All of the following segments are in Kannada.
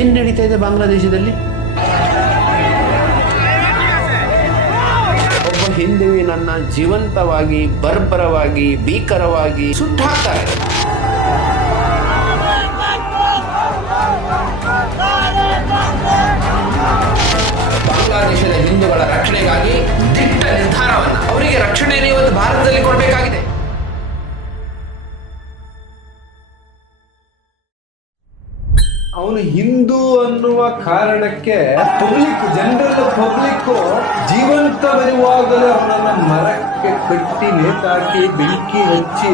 ಏನ್ ನಡೀತಾ ಇದೆ ಬಾಂಗ್ಲಾದೇಶದಲ್ಲಿ? ಒಬ್ಬ ಹಿಂದುವಿನನ್ನ ಜೀವಂತವಾಗಿ, ಬರ್ಬರವಾಗಿ, ಭೀಕರವಾಗಿ ಸುಟ್ಟಾಕ್ತಾರೆ. ಬಾಂಗ್ಲಾದೇಶದ ಹಿಂದೂಗಳ ರಕ್ಷಣೆಗಾಗಿ ದಿಟ್ಟ ನಿರ್ಧಾರವನ್ನ. ಅವರಿಗೆ ರಕ್ಷಣೆ ಇವತ್ತು ಭಾರತದಲ್ಲಿ ಕೊಡಬೇಕಾಗಿದೆ. ಅನ್ನುವ ಕಾರಣಕ್ಕೆ ಪಬ್ಲಿಕ್, ಜನರಲ್ ಪಬ್ಲಿಕ್ ಜೀವಂತವಿರುವಾಗಲೇ ಅವನನ್ನ ಮರಕ್ಕೆ ಕಟ್ಟಿ ನೇತಾಕಿ, ಬೆಂಕಿ ಹಚ್ಚಿ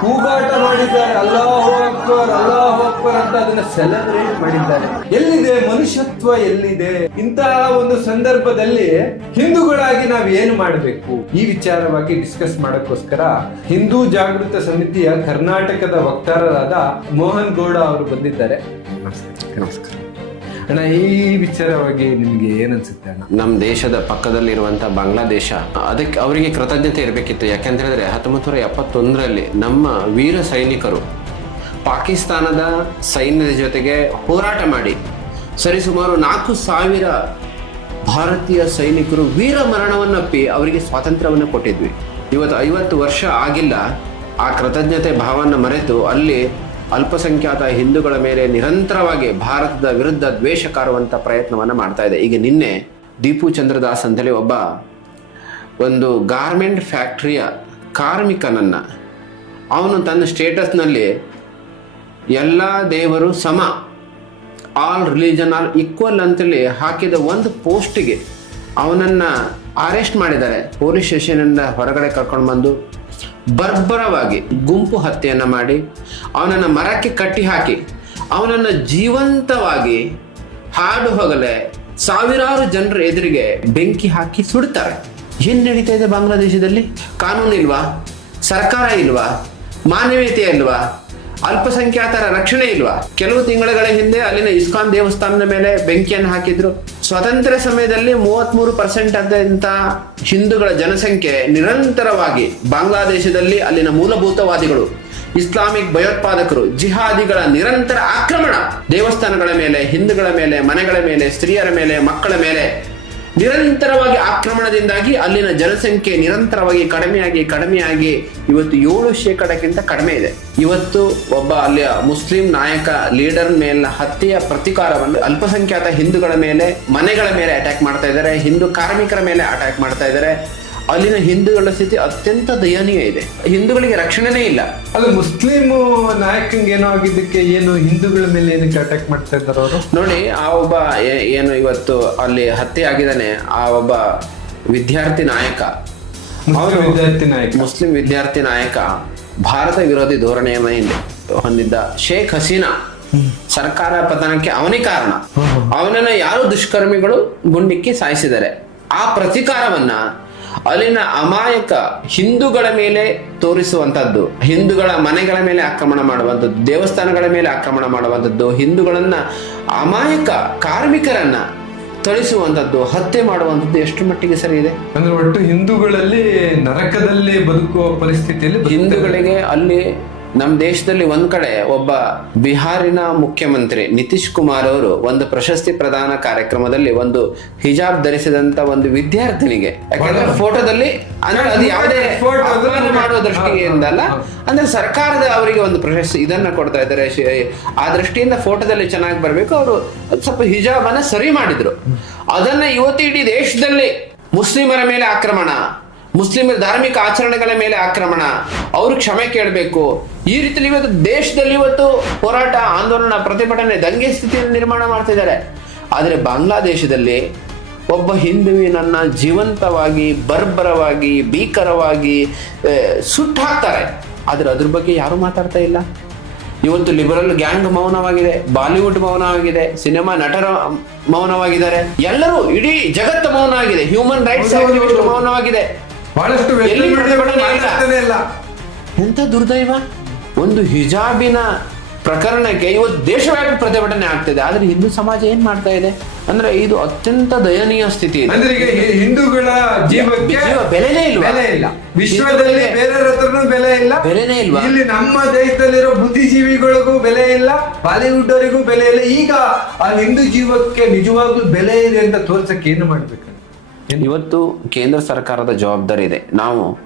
ಕೂಗಾಟ ಮಾಡಿದ್ದಾರೆ. ಅಲ್ಲಾ ಅಕ್ಬರ್, ಅಲ್ಲಾಹು ಅಕ್ಬರ್ ಅಂತ ಅದನ್ನ ಸೆಲೆಬ್ರೇಟ್ ಮಾಡಿದ್ದಾರೆ. ಎಲ್ಲಿದೆ? ಮನುಷ್ಯತ್ವ ಎಲ್ಲಿದೆ? ಇಂತಹ ಒಂದು ಸಂದರ್ಭದಲ್ಲಿ ಹಿಂದೂಗಳಾಗಿ ನಾವ್ ಏನು ಮಾಡಬೇಕು? ಈ ವಿಚಾರವಾಗಿ ಡಿಸ್ಕಸ್ ಮಾಡಕ್ಕೋಸ್ಕರ ಹಿಂದೂ ಜಾಗೃತ ಸಮಿತಿಯ ಕರ್ನಾಟಕದ ವಕ್ತಾರರಾದ ಮೋಹನ್ ಗೌಡ ಅವರು ಬಂದಿದ್ದಾರೆ. ನಮಸ್ಕಾರ. ಅಣ್ಣ, ಈ ವಿಚಾರವಾಗಿ ನಿಮ್ಗೆ ಏನನ್ಸುತ್ತೆ ಅಣ್ಣ? ನಮ್ಮ ದೇಶದ ಪಕ್ಕದಲ್ಲಿರುವಂಥ ಬಾಂಗ್ಲಾದೇಶ, ಅದಕ್ಕೆ ಅವರಿಗೆ ಕೃತಜ್ಞತೆ ಇರಬೇಕಿತ್ತು. ಯಾಕೆಂತ ಹೇಳಿದ್ರೆ ಹತ್ತೊಂಬತ್ತು ನೂರ ಎಪ್ಪತ್ತೊಂದರಲ್ಲಿ ನಮ್ಮ ವೀರ ಸೈನಿಕರು ಪಾಕಿಸ್ತಾನದ ಸೈನ್ಯದ ಜೊತೆಗೆ ಹೋರಾಟ ಮಾಡಿ ಸರಿಸುಮಾರು ನಾಲ್ಕು ಸಾವಿರ ಭಾರತೀಯ ಸೈನಿಕರು ವೀರ ಮರಣವನ್ನಪ್ಪಿ ಅವರಿಗೆ ಸ್ವಾತಂತ್ರ್ಯವನ್ನು ಕೊಟ್ಟಿದ್ವಿ. ಇವತ್ತು ಐವತ್ತು ವರ್ಷ ಆಗಿಲ್ಲ. ಆ ಕೃತಜ್ಞತೆ ಭಾವವನ್ನು ಮರೆತು ಅಲ್ಲಿ ಅಲ್ಪಸಂಖ್ಯಾತ ಹಿಂದೂಗಳ ಮೇಲೆ ನಿರಂತರವಾಗಿ ಭಾರತದ ವಿರುದ್ಧ ದ್ವೇಷ ಕಾರುವಂಥ ಪ್ರಯತ್ನವನ್ನು ಮಾಡ್ತಾ ಇದೆ. ಈಗ ನಿನ್ನೆ ದೀಪು ಚಂದ್ರದಾಸ್ ಅಂತೇಳಿ ಒಬ್ಬ ಒಂದು ಗಾರ್ಮೆಂಟ್ ಫ್ಯಾಕ್ಟ್ರಿಯ ಕಾರ್ಮಿಕನನ್ನು ಅವನು ತನ್ನ ಸ್ಟೇಟಸ್ನಲ್ಲಿ ಎಲ್ಲ ದೇವರು ಸಮ, ಆಲ್ ರಿಲಿಜನ್ ಆಲ್ ಈಕ್ವಲ್ ಅಂತೇಳಿ ಹಾಕಿದ ಒಂದು ಪೋಸ್ಟಿಗೆ ಅವನನ್ನು ಅರೆಸ್ಟ್ ಮಾಡಿದ್ದಾರೆ. ಪೊಲೀಸ್ ಸ್ಟೇಷನಿಂದ ಹೊರಗಡೆ ಕರ್ಕೊಂಡು ಬಂದು ಬರ್ಬರವಾಗಿ ಗುಂಪು ಹತ್ಯೆಯನ್ನು ಮಾಡಿ, ಅವನನ್ನು ಮರಕ್ಕೆ ಕಟ್ಟಿ ಹಾಕಿ, ಅವನನ್ನು ಜೀವಂತವಾಗಿ ಹಾಡು ಹೋಗಲೆ ಸಾವಿರಾರು ಜನರ ಎದುರಿಗೆ ಬೆಂಕಿ ಹಾಕಿ ಸುಡ್ತಾರೆ ಏನ್ ನಡೀತಾ ಇದೆ ಬಾಂಗ್ಲಾದೇಶದಲ್ಲಿ? ಕಾನೂನು ಇಲ್ವಾ ಸರ್ಕಾರ ಇಲ್ವಾ? ಮಾನವೀಯತೆ ಇಲ್ವಾ? ಅಲ್ಪಸಂಖ್ಯಾತರ ರಕ್ಷಣೆ ಇಲ್ವಾ? ಕೆಲವು ತಿಂಗಳುಗಳ ಹಿಂದೆ ಅಲ್ಲಿನ ಇಸ್ಕಾನ್ ದೇವಸ್ಥಾನದ ಮೇಲೆ ಬೆಂಕಿಯನ್ನು ಹಾಕಿದ್ರು. ಸ್ವತಂತ್ರ ಸಮಯದಲ್ಲಿ ಮೂವತ್ಮೂರು ಪರ್ಸೆಂಟ್ ಆದಂತ ಹಿಂದೂಗಳ ಜನಸಂಖ್ಯೆ ನಿರಂತರವಾಗಿ ಬಾಂಗ್ಲಾದೇಶದಲ್ಲಿ ಅಲ್ಲಿನ ಮೂಲಭೂತವಾದಿಗಳು, ಇಸ್ಲಾಮಿಕ್ ಭಯೋತ್ಪಾದಕರು, ಜಿಹಾದಿಗಳ ನಿರಂತರ ಆಕ್ರಮಣ ದೇವಸ್ಥಾನಗಳ ಮೇಲೆ, ಹಿಂದೂಗಳ ಮೇಲೆ, ಮನೆಗಳ ಮೇಲೆ, ಸ್ತ್ರೀಯರ ಮೇಲೆ, ಮಕ್ಕಳ ಮೇಲೆ ನಿರಂತರವಾಗಿ ಆಕ್ರಮಣದಿಂದಾಗಿ ಅಲ್ಲಿನ ಜನಸಂಖ್ಯೆ ನಿರಂತರವಾಗಿ ಕಡಿಮೆಯಾಗಿ ಕಡಿಮೆಯಾಗಿ ಇವತ್ತು ಏಳು ಶೇಕಡಕ್ಕಿಂತ ಕಡಿಮೆ ಇದೆ. ಇವತ್ತು ಒಬ್ಬ ಅಲ್ಲಿಯ ಮುಸ್ಲಿಂ ನಾಯಕ, ಲೀಡರ್ ಮೇಲಿನ ಹತ್ಯೆಯ ಪ್ರತಿಕಾರವನ್ನು ಅಲ್ಪಸಂಖ್ಯಾತ ಹಿಂದೂಗಳ ಮೇಲೆ, ಮನೆಗಳ ಮೇಲೆ ಅಟ್ಯಾಕ್ ಮಾಡ್ತಾ ಇದ್ದಾರೆ. ಹಿಂದೂ ಕಾರ್ಮಿಕರ ಮೇಲೆ ಅಟ್ಯಾಕ್ ಮಾಡ್ತಾ ಇದ್ದಾರೆ. ಅಲ್ಲಿನ ಹಿಂದೂಗಳ ಸ್ಥಿತಿ ಅತ್ಯಂತ ದಯನೀಯ ಇದೆ. ಹಿಂದೂಗಳಿಗೆ ರಕ್ಷಣೆನೇ ಇಲ್ಲ. ಅದು ಮುಸ್ಲಿಂ ನಾಯಕಂಗೆ ಏನೋ ಆಗಿದ್ದಕ್ಕೆ ಏನು ಹಿಂದೂಗಳ ಮೇಲೆ ಏನಕ್ಕೆ ಅಟ್ಯಾಕ್ ಮಾಡ್ತಾ ಇದ್ದಾರೆ ಅವರು? ನೋಡಿ ಆ ಒಬ್ಬ ಏನು ಇವತ್ತು ಅಲ್ಲಿ ಹತ್ಯೆ ಆಗಿದ್ದಾನೆ ಆ ಒಬ್ಬ ವಿದ್ಯಾರ್ಥಿ ನಾಯಕ. ವಿದ್ಯಾರ್ಥಿ ನಾಯಕ. ಮುಸ್ಲಿಂ ವಿದ್ಯಾರ್ಥಿ ನಾಯಕ ಭಾರತ ವಿರೋಧಿ ಧೋರಣೆಯನ್ನು ಹಿಂದೆ ಹೊಂದಿದ್ದ ಶೇಖ್ ಹಸೀನಾ. ಸರ್ಕಾರ ಪತನಕ್ಕೆ ಅವನೇ ಕಾರಣ. ಅವನನ್ನ ಯಾರು ದುಷ್ಕರ್ಮಿಗಳು ಗುಂಡಿಕ್ಕಿ ಸಾಯಿಸಿದ್ದಾರೆ? ಆ ಪ್ರತಿಕಾರವನ್ನ ಅಲ್ಲಿನ ಅಮಾಯಕ ಹಿಂದೂಗಳ ಮೇಲೆ ತೋರಿಸುವಂತದ್ದು ಹಿಂದೂಗಳ ಮನೆಗಳ ಮೇಲೆ ಆಕ್ರಮಣ ಮಾಡುವಂಥದ್ದು ದೇವಸ್ಥಾನಗಳ ಮೇಲೆ ಆಕ್ರಮಣ ಮಾಡುವಂಥದ್ದು ಹಿಂದೂಗಳನ್ನ ಅಮಾಯಕ ಕಾರ್ಮಿಕರನ್ನ ಥಳಿಸುವಂಥದ್ದು ಹತ್ಯೆ ಮಾಡುವಂಥದ್ದು ಎಷ್ಟು ಮಟ್ಟಿಗೆ ಸರಿ ಇದೆ? ಅಂದ್ರೆ ಒಟ್ಟು ಹಿಂದೂಗಳಲ್ಲಿ ನರಕದಲ್ಲಿ ಬದುಕುವ ಪರಿಸ್ಥಿತಿಯಲ್ಲಿ ಹಿಂದೂಗಳಿಗೆ ಅಲ್ಲಿ ನಮ್ಮ ದೇಶದಲ್ಲಿ ಒಂದ್ ಕಡೆ ಒಬ್ಬ ಬಿಹಾರಿನ ಮುಖ್ಯಮಂತ್ರಿ ನಿತೀಶ್ ಕುಮಾರ್ ಅವರು ಒಂದು ಪ್ರಶಸ್ತಿ ಪ್ರದಾನ ಕಾರ್ಯಕ್ರಮದಲ್ಲಿ ಒಂದು ಹಿಜಾಬ್ ಧರಿಸಿದಂತ ಒಂದು ವಿದ್ಯಾರ್ಥಿನಿಗೆ. ಯಾಕಂದ್ರೆ ಫೋಟೋದಲ್ಲಿ ಅಂದ್ರೆ ಅದು ಯಾವುದೇ ಮಾಡುವ ದೃಷ್ಟಿಯಿಂದ ಅಲ್ಲ. ಅಂದ್ರೆ ಸರ್ಕಾರದ ಅವರಿಗೆ ಒಂದು ಪ್ರಶಸ್ತಿ ಇದನ್ನ ಕೊಡ್ತಾ ಇದ್ದಾರೆ. ಆ ದೃಷ್ಟಿಯಿಂದ ಫೋಟೋದಲ್ಲಿ ಚೆನ್ನಾಗಿ ಬರಬೇಕು. ಅವರು ಸ್ವಲ್ಪ ಹಿಜಾಬ್ ಅನ್ನ ಸರಿ ಮಾಡಿದ್ರು. ಅದನ್ನ ಇವತ್ತು ಇಡೀ ದೇಶದಲ್ಲಿ ಮುಸ್ಲಿಮರ ಮೇಲೆ ಆಕ್ರಮಣ. ಮುಸ್ಲಿಮರ ಧಾರ್ಮಿಕ ಆಚರಣೆಗಳ ಮೇಲೆ ಆಕ್ರಮಣ. ಅವರು ಕ್ಷಮೆ ಕೇಳಬೇಕು. ಈ ರೀತಿಯಲ್ಲಿ ಇವತ್ತು ದೇಶದಲ್ಲಿ ಇವತ್ತು ಹೋರಾಟ ಆಂದೋಲನ ಪ್ರತಿಭಟನೆ ದಂಗೆ ಸ್ಥಿತಿಯನ್ನು ನಿರ್ಮಾಣ ಮಾಡ್ತಿದ್ದಾರೆ ಆದರೆ ಬಾಂಗ್ಲಾದೇಶದಲ್ಲಿ ಒಬ್ಬ ಹಿಂದುವಿನನ್ನ ಜೀವಂತವಾಗಿ ಬರ್ಬರವಾಗಿ ಭೀಕರವಾಗಿ ಸುಟ್ಟ ಸುಟ್ಟಾಕ್ತಾರೆ ಆದ್ರೆ ಅದ್ರ ಬಗ್ಗೆ ಯಾರು ಮಾತಾಡ್ತಾ ಇಲ್ಲ. ಇವತ್ತು ಲಿಬರಲ್ ಗ್ಯಾಂಗ್ ಮೌನವಾಗಿದೆ ಬಾಲಿವುಡ್ ಮೌನವಾಗಿದೆ ಸಿನಿಮಾ ನಟರ ಮೌನವಾಗಿದ್ದಾರೆ. ಎಲ್ಲರೂ ಇಡೀ ಜಗತ್ತು ಮೌನವಾಗಿದೆ ಹ್ಯೂಮನ್ ರೈಟ್ಸ್. ಮೌನವಾಗಿದೆ. ಬಹಳಷ್ಟು ಎಲ್ಲಿ ಪ್ರತಿಭಟನೆ ಇಲ್ಲ? ಮಾತಾಡ್ತಾನೆ ಇಲ್ಲ. ಎಂತ ದುರ್ದೈವ? ಒಂದು ಹಿಜಾಬಿನ ಪ್ರಕರಣಕ್ಕೆ ಇವತ್ತು ದೇಶವ್ಯಾಪಿ ಪ್ರತಿಭಟನೆ ಆಗ್ತಿದೆ. ಆದ್ರೆ ಹಿಂದೂ ಸಮಾಜ ಏನ್ ಮಾಡ್ತಾ ಇದೆ? ಅಂದ್ರೆ ಇದು ಅತ್ಯಂತ ದಯನೀಯ ಸ್ಥಿತಿ ಇದೆ. ಅಂದ್ರೆ ಈಗ ಹಿ- ಹಿಂದೂಗಳ ಜೀವಕ್ಕೆ ಜೀವ ಬೆಲೆನೇ ಇಲ್ವಾ? ಬೆಲೆ ಇಲ್ಲ. ವಿಶ್ವದಲ್ಲಿ ಬೇರೆಯವ್ರ ಹತ್ರನೂ ಬೆಲೆ ಇಲ್ಲ. ಬೆಲೆನೇ ಇಲ್ವಾ? ಇಲ್ಲಿ ನಮ್ಮ ದೇಶದಲ್ಲಿರೋ ಬುದ್ಧಿಜೀವಿಗಳಿಗೂ ಬೆಲೆ ಇಲ್ಲ. ಬಾಲಿವುಡ್ ಅವರಿಗೂ ಬೆಲೆ ಇಲ್ಲ. ಈಗ ಆ ಹಿಂದೂ ಜೀವಕ್ಕೆ ನಿಜವಾಗ್ಲೂ ಬೆಲೆ ಇದೆ ಅಂತ ತೋರ್ಸಕ್ಕೆ ಏನು ಮಾಡ್ಬೇಕು? ಇವತ್ತು ಕೇಂದ್ರ ಸರ್ಕಾರದ ಜವಾಬ್ದಾರಿ ಇದೆ. ನಾವು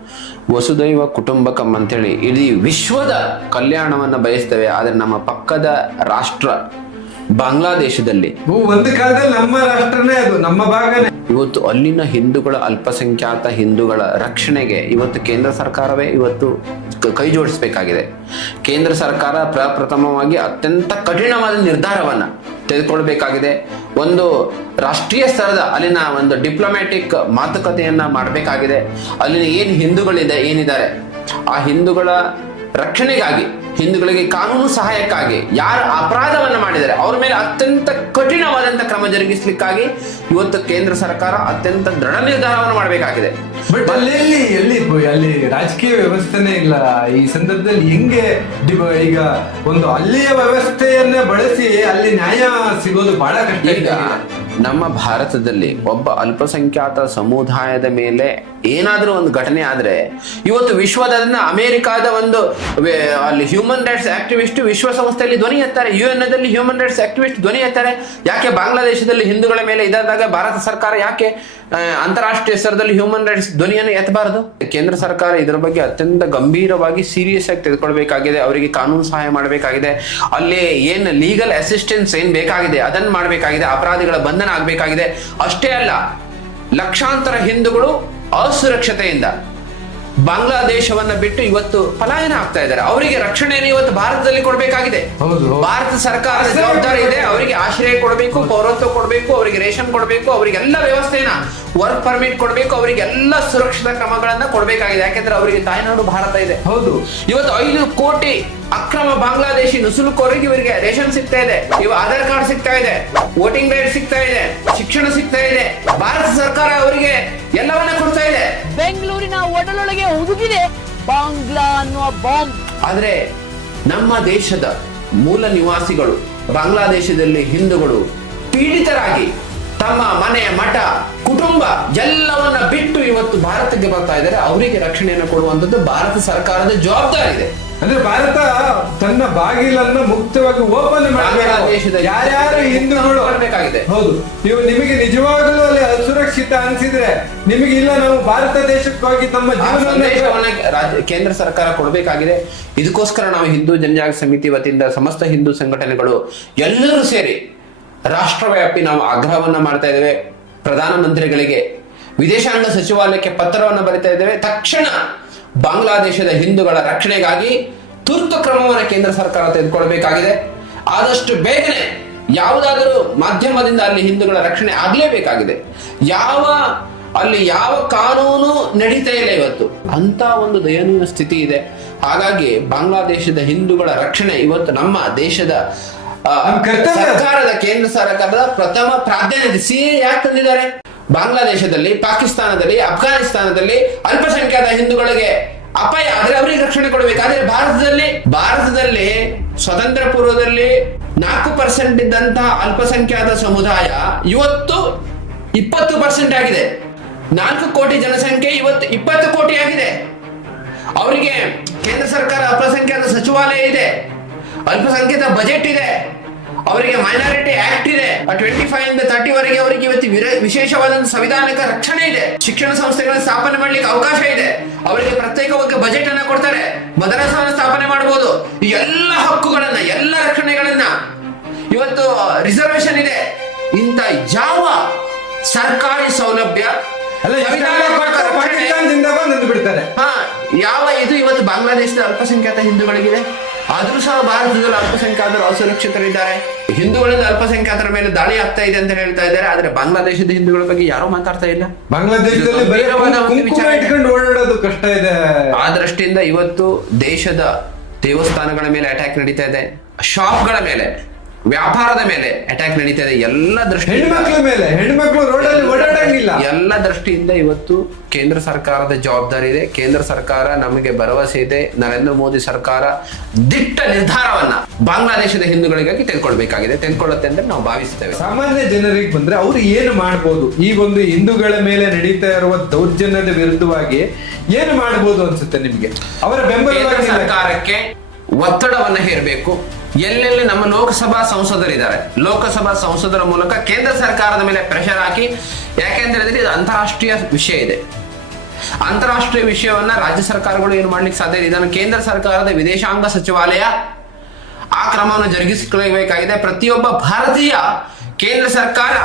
ವಸುದೈವ ಕುಟುಂಬಕಂ ಅಂತೇಳಿ ಇಡೀ ವಿಶ್ವದ ಕಲ್ಯಾಣವನ್ನ ಬಯಸ್ತೇವೆ. ಆದರೆ ನಮ್ಮ ಪಕ್ಕದ ರಾಷ್ಟ್ರ ಬಾಂಗ್ಲಾದೇಶದಲ್ಲಿ ಒಂದು ಕಾಲದಲ್ಲಿ ನಮ್ಮ ರಾಷ್ಟ್ರನೇ ಅದು ನಮ್ಮ ಭಾಗನೇ. ಇವತ್ತು ಅಲ್ಲಿನ ಹಿಂದೂಗಳ ಅಲ್ಪಸಂಖ್ಯಾತ ಹಿಂದೂಗಳ ರಕ್ಷಣೆಗೆ ಇವತ್ತು ಕೇಂದ್ರ ಸರ್ಕಾರವೇ ಇವತ್ತು ಕೈ ಜೋಡಿಸಬೇಕಾಗಿದೆ. ಕೇಂದ್ರ ಸರ್ಕಾರ ಪ್ರಪ್ರಥಮವಾಗಿ ಅತ್ಯಂತ ಕಠಿಣವಾದ ನಿರ್ಧಾರವನ್ನ ತೆಗೆದುಕೊಳ್ಬೇಕಾಗಿದೆ ಒಂದು ರಾಷ್ಟ್ರೀಯ ಸ್ತರದ ಅಲ್ಲಿನ ಒಂದು ಡಿಪ್ಲೊಮ್ಯಾಟಿಕ್ ಮಾತುಕತೆಯನ್ನ ಮಾಡಬೇಕಾಗಿದೆ. ಅಲ್ಲಿನ ಏನು ಹಿಂದೂಗಳಿದೆ ಏನಿದ್ದಾರೆ? ಆ ಹಿಂದೂಗಳ ರಕ್ಷಣೆಗಾಗಿ ಹಿಂದೂಗಳಿಗೆ ಕಾನೂನು ಸಹಾಯಕ್ಕಾಗಿ ಯಾರು ಅಪರಾಧವನ್ನು ಮಾಡಿದರೆ ಅವರ ಮೇಲೆ ಅತ್ಯಂತ ಕಠಿಣವಾದಂತ ಕ್ರಮ ಜರುಗಿಸಲಿಕ್ಕಾಗಿ ಇವತ್ತು ಕೇಂದ್ರ ಸರ್ಕಾರ ಅತ್ಯಂತ ದೃಢ ನಿರ್ಧಾರವನ್ನು ಮಾಡಬೇಕಾಗಿದೆ ಬಟ್ ಅಲ್ಲಿ ಎಲ್ಲಿ ಅಲ್ಲಿ ರಾಜಕೀಯ ವ್ಯವಸ್ಥೆನೇ ಇಲ್ಲ ಈ ಸಂದರ್ಭದಲ್ಲಿ ಹೆಂಗೆ ಈಗ ಒಂದು ಅಲ್ಲಿಯ ವ್ಯವಸ್ಥೆಯನ್ನೇ ಬಳಸಿ ಅಲ್ಲಿ ನ್ಯಾಯ ಸಿಗೋದು ಬಹಳ ಕಷ್ಟ ಈಗ. ನಮ್ಮ ಭಾರತದಲ್ಲಿ ಒಬ್ಬ ಅಲ್ಪಸಂಖ್ಯಾತ ಸಮುದಾಯದ ಮೇಲೆ ಏನಾದರೂ ಒಂದು ಘಟನೆ ಆದರೆ ಇವತ್ತು ವಿಶ್ವದ ಅಮೆರಿಕಾದ ಒಂದು ಅಲ್ಲಿ ಹ್ಯೂಮನ್ ರೈಟ್ಸ್ ಆಕ್ಟಿವಿಸ್ಟ್ ವಿಶ್ವಸಂಸ್ಥೆಯಲ್ಲಿ ಧ್ವನಿ ಎತ್ತಾರೆ ಯು ಎನ್ ಎಲ್ಲಿ ಹ್ಯೂಮನ್ ರೈಟ್ಸ್ ಆಕ್ಟಿವಿಸ್ಟ್ ಧ್ವನಿ ಎತ್ತಾರೆ. ಯಾಕೆ ಬಾಂಗ್ಲಾದೇಶದಲ್ಲಿ ಹಿಂದೂಗಳ ಮೇಲೆ ಇದಾದಾಗ ಭಾರತ ಸರ್ಕಾರ ಯಾಕೆ ಅಂತಾರಾಷ್ಟ್ರೀಯ ಸ್ತರದಲ್ಲಿ ಹ್ಯೂಮನ್ ರೈಟ್ಸ್ ಧ್ವನಿಯನ್ನು ಎತ್ತಬಾರದು. ಕೇಂದ್ರ ಸರ್ಕಾರ ಇದರ ಬಗ್ಗೆ ಅತ್ಯಂತ ಗಂಭೀರವಾಗಿ ಸೀರಿಯಸ್ ಆಗಿ ತೆಗೆದುಕೊಳ್ಬೇಕಾಗಿದೆ. ಅವರಿಗೆ ಕಾನೂನು ಸಹಾಯ ಮಾಡಬೇಕಾಗಿದೆ. ಅಲ್ಲಿ ಏನು ಲೀಗಲ್ ಅಸಿಸ್ಟೆನ್ಸ್ ಏನ್ ಬೇಕಾಗಿದೆ ಅದನ್ನ ಮಾಡಬೇಕಾಗಿದೆ. ಅಪರಾಧಿಗಳ ಬಂಧನ ಆಗಬೇಕಾಗಿದೆ. ಅಷ್ಟೇ ಅಲ್ಲ, ಲಕ್ಷಾಂತರ ಹಿಂದೂಗಳು ಅಸುರಕ್ಷತೆಯಿಂದ ಬಾಂಗ್ಲಾದೇಶವನ್ನ ಬಿಟ್ಟು ಇವತ್ತು ಪಲಾಯನ ಆಗ್ತಾ ಇದ್ದಾರೆ. ಅವರಿಗೆ ರಕ್ಷಣೆಯನ್ನು ಇವತ್ತು ಭಾರತದಲ್ಲಿ ಕೊಡಬೇಕಾಗಿದೆ. ಭಾರತ ಸರ್ಕಾರದ ಜವಾಬ್ದಾರಿ ಇದೆ. ಅವರಿಗೆ ಆಶ್ರಯ ಕೊಡಬೇಕು ಪೌರತ್ವ ಕೊಡಬೇಕು ಅವರಿಗೆ ರೇಷನ್ ಕೊಡಬೇಕು ಅವರಿಗೆಲ್ಲ ವ್ಯವಸ್ಥೆನ ವರ್ಕ್ ಪರ್ಮಿಟ್ ಕೊಡಬೇಕು ಅವರಿಗೆಲ್ಲ ಸುರಕ್ಷಿತ ಕ್ರಮಗಳನ್ನ ಕೊಡಬೇಕಾಗಿದೆ. ಯಾಕೆಂದ್ರೆ ಅವರಿಗೆ ತಾಯ್ನಾಡು ಭಾರತ ಇದೆ. ಹೌದು. ಇವತ್ತು ಐದು ಕೋಟಿ ಅಕ್ರಮ ಬಾಂಗ್ಲಾದೇಶಿ ನುಸುಳುಕೋರಿಗೆ ಇವರಿಗೆ ರೇಷನ್ ಸಿಗ್ತಾ ಇದೆ. ಇವ ಆಧಾರ್ ಕಾರ್ಡ್ ಸಿಗ್ತಾ ಇದೆ. ವೋಟಿಂಗ್ ರೈಟ್ ಸಿಗ್ತಾ ಇದೆ. ಶಿಕ್ಷಣ ಸಿಗ್ತಾ ಇದೆ. ಭಾರತ ಸರ್ಕಾರ ಅವರಿಗೆ ಎಲ್ಲವನ್ನ ಕೊಡ್ತಾ ಇದೆ. ಬೆಂಗಳೂರಿನ ಒಡಲೊಳಗೆ ಹುಡುಗಿದೆ ಬಾಂಗ್ಲಾ ಅನ್ನುವ ಬಾಂಬ್. ಆದ್ರೆ ನಮ್ಮ ದೇಶದ ಮೂಲ ನಿವಾಸಿಗಳು ಬಾಂಗ್ಲಾದೇಶದಲ್ಲಿ ಹಿಂದೂಗಳು ಪೀಡಿತರಾಗಿ ತಮ್ಮ ಮನೆ ಮಠ ಕುಟುಂಬ ಎಲ್ಲವನ್ನ ಬಿಟ್ಟು ಇವತ್ತು ಭಾರತಕ್ಕೆ ಬರ್ತಾ ಇದ್ದಾರೆ. ಅವರಿಗೆ ರಕ್ಷಣೆಯನ್ನು ಕೊಡುವಂತದ್ದು ಭಾರತ ಸರ್ಕಾರದ ಜವಾಬ್ದಾರಿ ಇದೆ. ಅಂದ್ರೆ ಭಾರತ ತನ್ನ ಬಾಗಿಲನ್ನ ಮುಕ್ತವಾಗಿ ಓಪನ್ ಮಾಡಬೇಕು. ಯಾರ್ಯಾರು ಹಿಂದೂಗಳು ಮಾಡ್ಬೇಕಾಗಿದೆ. ಹೌದು. ನೀವು ನಿಮಗೆ ನಿಜವಾಗಲೂ ಅಲ್ಲಿ ಅಸುರಕ್ಷಿತ ಅನ್ಸಿದ್ರೆ ನಿಮಗೆ ಇಲ್ಲ ನಾವು ಭಾರತ ದೇಶಕ್ಕಾಗಿ ತಮ್ಮ ಜೀವನ ಕೇಂದ್ರ ಸರ್ಕಾರ ಕೊಡಬೇಕಾಗಿದೆ. ಇದಕ್ಕೋಸ್ಕರ ನಾವು ಹಿಂದೂ ಜನಜಾಗ ಸಮಿತಿ ವತಿಯಿಂದ ಸಮಸ್ತ ಹಿಂದೂ ಸಂಘಟನೆಗಳು ಎಲ್ಲರೂ ಸೇರಿ ರಾಷ್ಟ್ರವ್ಯಾಪಿ ನಾವು ಆಗ್ರಹವನ್ನ ಮಾಡ್ತಾ ಇದ್ದೇವೆ. ಪ್ರಧಾನಮಂತ್ರಿಗಳಿಗೆ ವಿದೇಶಾಂಗ ಸಚಿವಾಲಯಕ್ಕೆ ಪತ್ರವನ್ನು ಬರಿತಾ ಇದ್ದೇವೆ. ತಕ್ಷಣ ಬಾಂಗ್ಲಾದೇಶದ ಹಿಂದೂಗಳ ರಕ್ಷಣೆಗಾಗಿ ತುರ್ತು ಕ್ರಮವನ್ನು ಕೇಂದ್ರ ಸರ್ಕಾರ ತೆಗೆದುಕೊಳ್ಬೇಕಾಗಿದೆ ಆದಷ್ಟು ಬೇಗನೆ ಯಾವುದಾದರೂ ಮಾಧ್ಯಮದಿಂದ ಅಲ್ಲಿ ಹಿಂದೂಗಳ ರಕ್ಷಣೆ ಆಗಲೇಬೇಕಾಗಿದೆ. ಯಾವ ಅಲ್ಲಿ ಯಾವ ಕಾನೂನು ನಡೀತಾ ಇಲ್ಲ ಇವತ್ತು. ಅಂತ ಒಂದು ದಯನೀಯ ಸ್ಥಿತಿ ಇದೆ. ಹಾಗಾಗಿ ಬಾಂಗ್ಲಾದೇಶದ ಹಿಂದೂಗಳ ರಕ್ಷಣೆ ಇವತ್ತು ನಮ್ಮ ದೇಶದ. ಸರ್ಕಾರದ ಕೇಂದ್ರ ಸರ್ಕಾರದ ಪ್ರಥಮ ಪ್ರಾಧಾನ್ಯತೆ. ಸಿ ಯಾಕೆ ತಂದಿದ್ದಾರೆ? ಬಾಂಗ್ಲಾದೇಶದಲ್ಲಿ, ಪಾಕಿಸ್ತಾನದಲ್ಲಿ, ಅಫ್ಘಾನಿಸ್ತಾನದಲ್ಲಿ ಅಲ್ಪಸಂಖ್ಯಾತ ಹಿಂದೂಗಳಿಗೆ ಅಪಾಯ. ಆದರೆ ಅವರಿಗೆ ರಕ್ಷಣೆ ಕೊಡಬೇಕಾದ್ರೆ ಭಾರತದಲ್ಲಿ ಭಾರತದಲ್ಲಿ ಸ್ವತಂತ್ರ ಪೂರ್ವದಲ್ಲಿ ನಾಲ್ಕು ಪರ್ಸೆಂಟ್ ಇದ್ದಂತಹ ಅಲ್ಪಸಂಖ್ಯಾತ ಸಮುದಾಯ ಇವತ್ತು ಇಪ್ಪತ್ತು ಪರ್ಸೆಂಟ್ ಆಗಿದೆ. ನಾಲ್ಕು ಕೋಟಿ ಜನಸಂಖ್ಯೆ ಇವತ್ತು ಇಪ್ಪತ್ತು ಕೋಟಿ ಆಗಿದೆ. ಅವರಿಗೆ ಕೇಂದ್ರ ಸರ್ಕಾರ ಅಲ್ಪಸಂಖ್ಯಾತ ಸಚಿವಾಲಯ ಇದೆ. ಅಲ್ಪಸಂಖ್ಯಾತ ಬಜೆಟ್ ಇದೆ. ಅವರಿಗೆ ಮೈನಾರಿಟಿ ಆಕ್ಟ್ ಇದೆ. ಟ್ವೆಂಟಿ ಫೈವ್ ಇಂದ ತರ್ಟಿ ವರೆಗೆ ಅವರಿಗೆ ಇವತ್ತು ವಿಶೇಷವಾದ ಸಂವಿಧಾನಿಕ ರಕ್ಷಣೆ ಇದೆ. ಶಿಕ್ಷಣ ಸಂಸ್ಥೆಗಳನ್ನು ಸ್ಥಾಪನೆ ಮಾಡ್ಲಿಕ್ಕೆ ಅವಕಾಶ ಇದೆ. ಅವರಿಗೆ ಪ್ರತ್ಯೇಕವಾಗಿ ಬಜೆಟ್ ಅನ್ನ ಕೊಡ್ತಾರೆ. ಮದರಸವನ್ನು ಸ್ಥಾಪನೆ ಮಾಡಬಹುದು ಎಲ್ಲ ಹಕ್ಕುಗಳನ್ನ ಎಲ್ಲ ರಕ್ಷಣೆಗಳನ್ನ ಇವತ್ತು ರಿಸರ್ವೇಶನ್ ಇದೆ. ಇಂಥ ಯಾವ ಸರ್ಕಾರಿ ಸೌಲಭ್ಯ ಯಾವ ಇದು ಇವತ್ತು ಬಾಂಗ್ಲಾದೇಶದ ಅಲ್ಪಸಂಖ್ಯಾತ ಹಿಂದೂಗಳಿಗಿದೆ? ಆದ್ರೂ ಸಹ ಭಾರತದಲ್ಲಿ ಅಲ್ಪಸಂಖ್ಯಾತರು ಅಸುರಕ್ಷಿತರಿದ್ದಾರೆ. ಹಿಂದೂಗಳಿಂದ ಅಲ್ಪಸಂಖ್ಯಾತರ ಮೇಲೆ ದಾಳಿ ಆಗ್ತಾ ಇದೆ ಅಂತ ಹೇಳ್ತಾ ಇದ್ದಾರೆ. ಆದ್ರೆ ಬಾಂಗ್ಲಾದೇಶದ ಹಿಂದೂಗಳ ಬಗ್ಗೆ ಯಾರು ಮಾತಾಡ್ತಾ ಇಲ್ಲ. ಬಾಂಗ್ಲಾದೇಶದಲ್ಲಿ ಬರೀ ಗಂಭೀರವಾದ ವಿಚಾರ. ಇಟ್ಕೊಂಡು ಓಡಾಡೋದು ಕಷ್ಟ ಇದೆ. ಆ ದೃಷ್ಟಿಯಿಂದ ಇವತ್ತು ದೇಶದ ದೇವಸ್ಥಾನಗಳ ಮೇಲೆ ಅಟ್ಯಾಕ್ ನಡೀತಾ ಇದೆ. ಶಾಪ್ಗಳ ಮೇಲೆ. ವ್ಯಾಪಾರದ ಮೇಲೆ ಅಟ್ಯಾಕ್ ನಡೀತಾ ಇದೆ. ಎಲ್ಲ ದೃಷ್ಟಿ ಹೆಣ್ಮಕ್ಳ ಮೇಲೆ. ಹೆಣ್ಮಕ್ಳು ರೋಡಲ್ಲಿ ಓಡಾಡಂಗಿಲ್ಲ. ಎಲ್ಲ ದೃಷ್ಟಿಯಿಂದ ಇವತ್ತು ಕೇಂದ್ರ ಸರ್ಕಾರದ ಜವಾಬ್ದಾರಿ ಇದೆ. ಕೇಂದ್ರ ಸರ್ಕಾರ ನಮಗೆ ಭರವಸೆ ಇದೆ. ನರೇಂದ್ರ ಮೋದಿ ಸರ್ಕಾರ ದಿಟ್ಟ ನಿರ್ಧಾರವನ್ನ ಬಾಂಗ್ಲಾದೇಶದ ಹಿಂದೂಗಳಿಗಾಗಿ ತೆಗೆದುಕೊಳ್ಬೇಕಾಗಿದೆ. ತೆಗೆದುಕೊಳ್ಳುತ್ತೆ ಅಂತ ನಾವು ಭಾವಿಸ್ತೇವೆ ಸಾಮಾನ್ಯ ಜನರಿಗೆ ಬಂದ್ರೆ ಅವ್ರು ಏನು ಮಾಡ್ಬೋದು? ಈ ಒಂದು ಹಿಂದೂಗಳ ಮೇಲೆ ನಡೀತಾ ಇರುವ ದೌರ್ಜನ್ಯದ ವಿರುದ್ಧವಾಗಿ ಏನು ಮಾಡ್ಬೋದು ಅನ್ಸುತ್ತೆ ನಿಮ್ಗೆ? ಅವರ ಬೆಂಬಲ ಸರ್ಕಾರಕ್ಕೆ ಒತ್ತಡವನ್ನ ಹೇರಬೇಕು. ಎಲ್ಲೆಲ್ಲಿ ನಮ್ಮ ಲೋಕಸಭಾ ಸಂಸದರಿದ್ದಾರೆ? ಲೋಕಸಭಾ ಸಂಸದರ ಮೂಲಕ ಕೇಂದ್ರ ಸರ್ಕಾರದ ಮೇಲೆ ಪ್ರೆಷರ್ ಹಾಕಿ ಯಾಕೆಂದ್ರೆ ಇದು ಅಂತಾರಾಷ್ಟ್ರೀಯ ವಿಷಯ ಇದೆ. ಅಂತಾರಾಷ್ಟ್ರೀಯ ವಿಷಯವನ್ನ ರಾಜ್ಯ ಸರ್ಕಾರಗಳು ಏನು ಮಾಡ್ಲಿಕ್ಕೆ ಸಾಧ್ಯ ಇದೆ ಇದನ್ನು ಕೇಂದ್ರ ಸರ್ಕಾರದ ವಿದೇಶಾಂಗ ಸಚಿವಾಲಯ ಆ ಕ್ರಮವನ್ನು ಜರುಗಿಸಿಕೊಳ್ಳಬೇಕಾಗಿದೆ. ಪ್ರತಿಯೊಬ್ಬ ಭಾರತೀಯ ಕೇಂದ್ರ ಸರ್ಕಾರ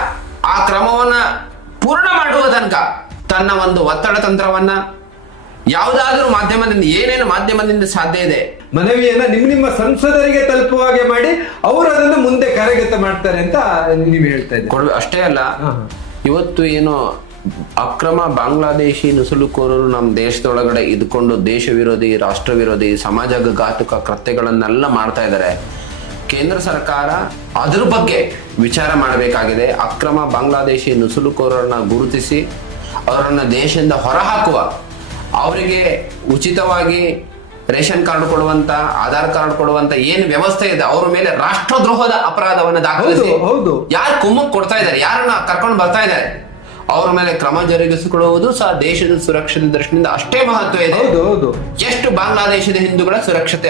ಆ ಕ್ರಮವನ್ನ ಪೂರ್ಣ ಮಾಡುವ ತನಕ ತನ್ನ ಒಂದು ಒತ್ತಡ ತಂತ್ರವನ್ನ ಯಾವುದಾದ್ರೂ ಮಾಧ್ಯಮದಿಂದ ಏನೇನು ಮಾಧ್ಯಮದಿಂದ ಸಾಧ್ಯ ಇದೆ? ಮನವಿಯನ್ನ ನಿಮ್ ನಿಮ್ಮ ಸಂಸದರಿಗೆ ತಲುಪುವ ಹಾಗೆ ಮಾಡಿ ಅವರು ಅದನ್ನು ಮುಂದೆ ಕಾರ್ಯಗತ ಮಾಡ್ತಾರೆ ಅಂತ ನೀವು ಹೇಳ್ತಾ ಕೊಡ್ಬೇಕು ಅಷ್ಟೇ ಅಲ್ಲ ಇವತ್ತು ಏನು ಅಕ್ರಮ ಬಾಂಗ್ಲಾದೇಶಿ ನುಸುಳುಕೋರರು ನಮ್ಮ ದೇಶದೊಳಗಡೆ ಇದ್ಕೊಂಡು ದೇಶ ವಿರೋಧಿ ರಾಷ್ಟ್ರ ವಿರೋಧಿ ಸಮಾಜ ಘಾತುಕ ಕೃತ್ಯಗಳನ್ನೆಲ್ಲ ಮಾಡ್ತಾ ಇದ್ದಾರೆ. ಕೇಂದ್ರ ಸರ್ಕಾರ ಅದ್ರ ಬಗ್ಗೆ ವಿಚಾರ ಮಾಡಬೇಕಾಗಿದೆ. ಅಕ್ರಮ ಬಾಂಗ್ಲಾದೇಶಿ ನುಸುಳುಕೋರರನ್ನ ಗುರುತಿಸಿ ಅವರನ್ನ ದೇಶದಿಂದ ಹೊರಹಾಕುವ ಅವರಿಗೆ ಉಚಿತವಾಗಿ ರೇಷನ್ ಕಾರ್ಡ್ ಕೊಡುವಂತ ಆಧಾರ್ ಕಾರ್ಡ್ ಕೊಡುವಂತ ಏನ್ ವ್ಯವಸ್ಥೆ ಇದೆ ಅವರ ಮೇಲೆ ರಾಷ್ಟ್ರದ್ರೋಹದ ಅಪರಾಧವನ್ನ ದಾಖಲಿಸಿ ಹೌದು. ಯಾರು ಕುಮ್ಮಕ್ ಕೊಡ್ತಾ ಇದ್ದಾರೆ ಯಾರನ್ನ ಕರ್ಕೊಂಡು ಬರ್ತಾ ಇದ್ದಾರೆ ಅವರ ಮೇಲೆ ಕ್ರಮ ಜರುಗಿಸಿಕೊಳ್ಳುವುದು ಸಹ ದೇಶದ ಸುರಕ್ಷತೆ ದೃಷ್ಟಿಯಿಂದ ಅಷ್ಟೇ ಮಹತ್ವ ಇದೆ. ಹೌದು ಹೌದು. ಎಷ್ಟು ಬಾಂಗ್ಲಾದೇಶದ ಹಿಂದೂಗಳ ಸುರಕ್ಷತೆ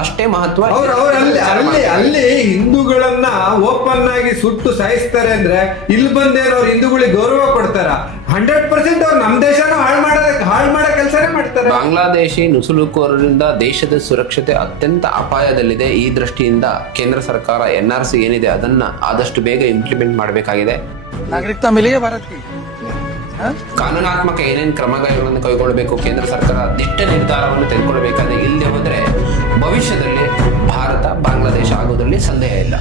ಅಷ್ಟೇ ಮಹತ್ವ ಅವ್ರು ಅಲ್ಲಿ ಅಲ್ಲಿ ಹಿಂದೂಗಳನ್ನ ಓಪನ್ ಆಗಿ ಸುಟ್ಟು ಸಾಯಿಸ್ತಾರೆ ಅಂದ್ರೆ ಇಲ್ಲಿ ಬಂದೇ ಅವ್ರು ಹಿಂದೂಗಳಿಗೆ ಗೌರವ ಕೊಡ್ತಾರ? ಹಂಡ್ರೆಡ್ ಪರ್ಸೆಂಟ್ ಅವ್ರು ನಮ್ಮ ದೇಶನ ಹಾಳು ಮಾಡೋದಕ್ಕೆ ಹಾಳು ಮಾಡೋ ಕೆಲಸನೇ ಮಾಡ್ತಾರೆ. ಬಾಂಗ್ಲಾದೇಶಿ ನುಸುಳುಕೋರರಿಂದ ದೇಶದ ಸುರಕ್ಷತೆ ಅತ್ಯಂತ ಅಪಾಯದಲ್ಲಿದೆ. ಈ ದೃಷ್ಟಿಯಿಂದ ಕೇಂದ್ರ ಸರ್ಕಾರ ಎನ್ ಆರ್ ಸಿ ಏನಿದೆ ಅದನ್ನ ಆದಷ್ಟು ಬೇಗ ಇಂಪ್ಲಿಮೆಂಟ್ ಮಾಡಬೇಕಾಗಿದೆ. ನಾಗರಿಕತಾ ಮಿಲಿಯೇ ಭಾರತ್ ಕಾನೂನಾತ್ಮಕ ಏನೇನು ಕ್ರಮಗಳನ್ನು ಕೈಗೊಳ್ಳಬೇಕು, ಕೇಂದ್ರ ಸರ್ಕಾರ ದಿಟ್ಟ ನಿರ್ಧಾರವನ್ನು ತೆಗೆದುಕೊಳ್ಳಬೇಕಾದ್ರೆ, ಇಲ್ಲದೆ ಹೋದರೆ ಭವಿಷ್ಯದಲ್ಲಿ ಭಾರತ, ಬಾಂಗ್ಲಾದೇಶ ಆಗೋದ್ರಲ್ಲಿ ಸಂದೇಹ ಇಲ್ಲ.